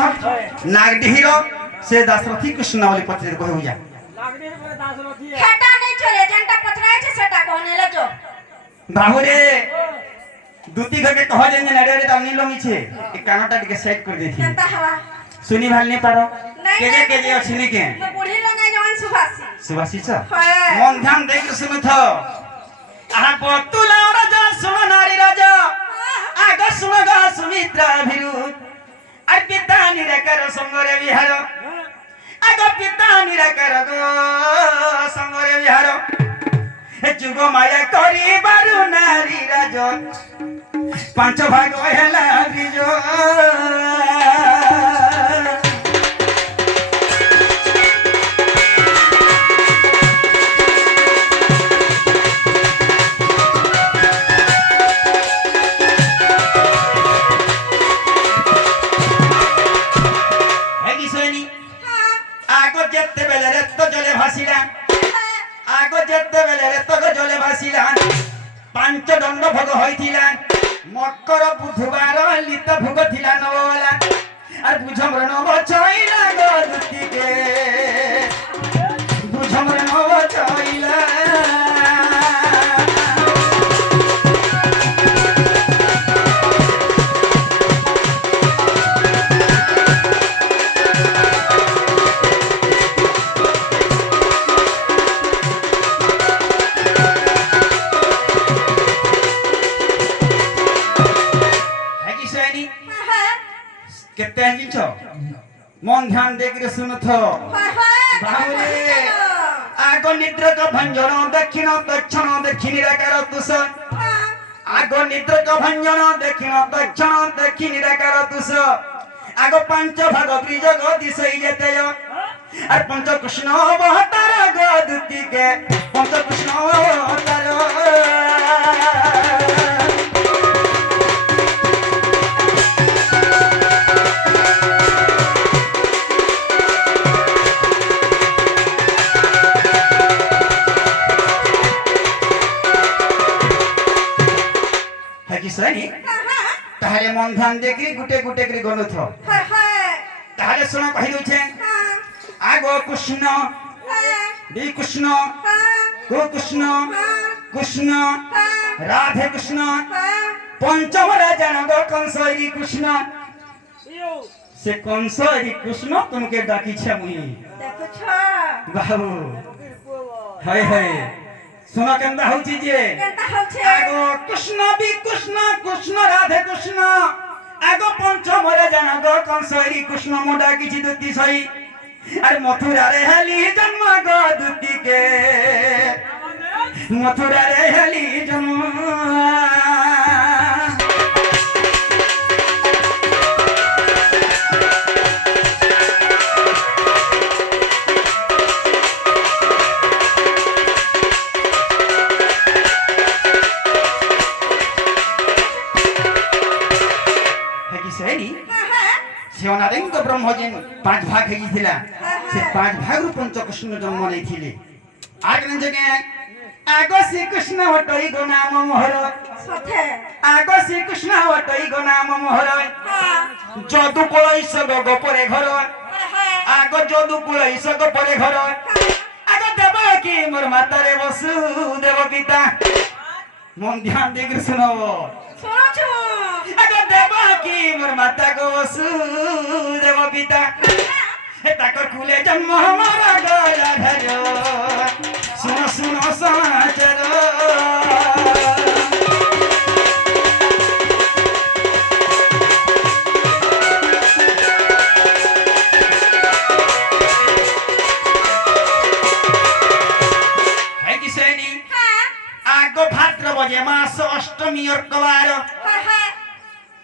नागडीर से दासरथी कृष्ण बोली पत्र कहू जा हेटा नहीं चले जनता पचराय छे सेटा कोने ले जो बाबू रे दुती घर के कह जेंगे नडे रे तमनी लो मिछे ए कानटा के सेट कर देथि जनता हवा सुनी भाल नहीं पारो नहीं केजे अछि नि के मैं बुढ़ी लंगा जवान सुभासी सुभासी छ हां मन ध्यान दे के सुन थ आहा पतुला राजा सुन नारी राजा आग सुन गा सुमित्रा भिरु अर्पिता निरकर संगरे विहार आग पिता निरकर गो संगरे विहार जुग माया करी बारु नारी राजा पांच भाग हेला बिजो पांच दंड भोग होइथिला मकर बुधवार लित भोग थिला नवला और बुझमर नव चइला गदुती के बुझमर नव चइला केते हिंच मन ध्यान दे के सुन थो बाहुरे आग निद्र का भंजन दक्षिण दक्षिण दक्षिणी रकार तुस आग निद्र का भंजन दक्षिण दक्षिण दक्षिणी रकार तुस आग पंच भाग त्रिजग दिसई जेते और पंच कृष्ण अवतार गदुती के पंच कृष्ण अवतार ताहले मन ध्यान दे के गुटे गुटे के गनु थो ताहले सुन कहि दउ छे आगो कृष्ण बी कृष्ण गो कृष्ण कृष्ण राधे कृष्ण पंचमरा जनगो कंसरी कृष्ण से कंसरी कृष्ण तुमके डाकी छे मुई देखो छ बाबू हाय हाय सुना केंदा होची जे केंदा होचे आगो कृष्ण बी कृष्ण कृष्ण राधे कृष्ण आगो पंचमरे जनगो कंसरी कृष्ण मोडा किछि दुती सई अरे मथुरा रे हली जन्म गदुती के मथुरा रे हली जन्म सेवनादेंग ब्रह्मजन पांच भाग हेजिथिला से पांच भाग रु पंच कृष्ण जन्म लेथिले आगन जगे आगो श्री कृष्ण हटई गो नाम मोहर सथे आगो श्री कृष्ण हटई गो नाम मोहर जदु कोलैस गो परे घर आगो जदु कोलैस गो परे घर आगो देवकी मोर माता रे वसुदेव पिता मन ध्यान दे के सुनबो सुनो छु आगो देवकी मोर माता गो वसुदेव पिता हे ताकर कुले जन्म हमारा गला धरो सुनो सुनो समाचार है कि सैनी आगो भाद्र बजे मास अष्टमी अर्कवार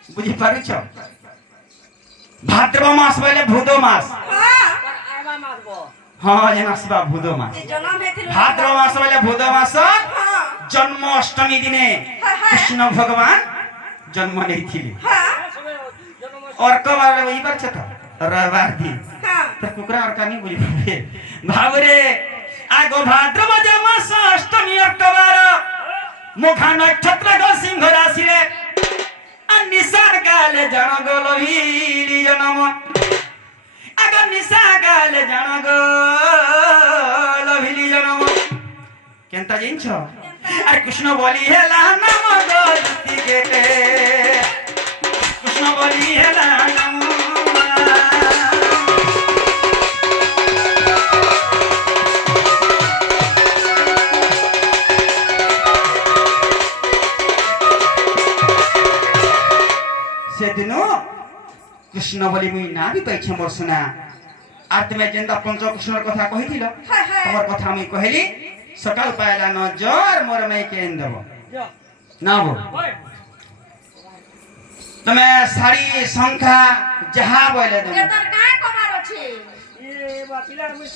बुझी पारु छ भाद्रव मास बोले भूदो मास हाँ जनसबा भूदो मास भाद्रव मास बोले भूदो मास जन्म अष्टमी दिने कृष्ण भगवान जन्म लेथिले अर्कवार वही पर छ त रविवार दिन त कुकरा अर्का नहीं बुझी पाबे भावरे आगो भाद्रव मास अष्टमी अर्कवार मुखा नक्षत्र गो सिंह राशि रे निसार काले जन गोलवीली जनम আগ নিশা গালে জান গো লভিলি জনম কেনতা জিনছ আর কৃষ্ণ বলি হেলা নাম গো জুতি গেলে কৃষ্ণ বলি হেলা নাম সেদিন কৃষ্ণ বলি মুই না বি পাইছে মোর সোনা আর তুমি যেন্তা পঞ্চকৃষ্ণর কথা কহিছিল তোমার কথা আমি কহিলি সকাল পাইলা ন জোর মোর মাইকে এন দেব না বো তুমি শাড়ি সংখ্যা যাহা বলে দেব তোর কায় কবার আছে এ বা পিলার মুই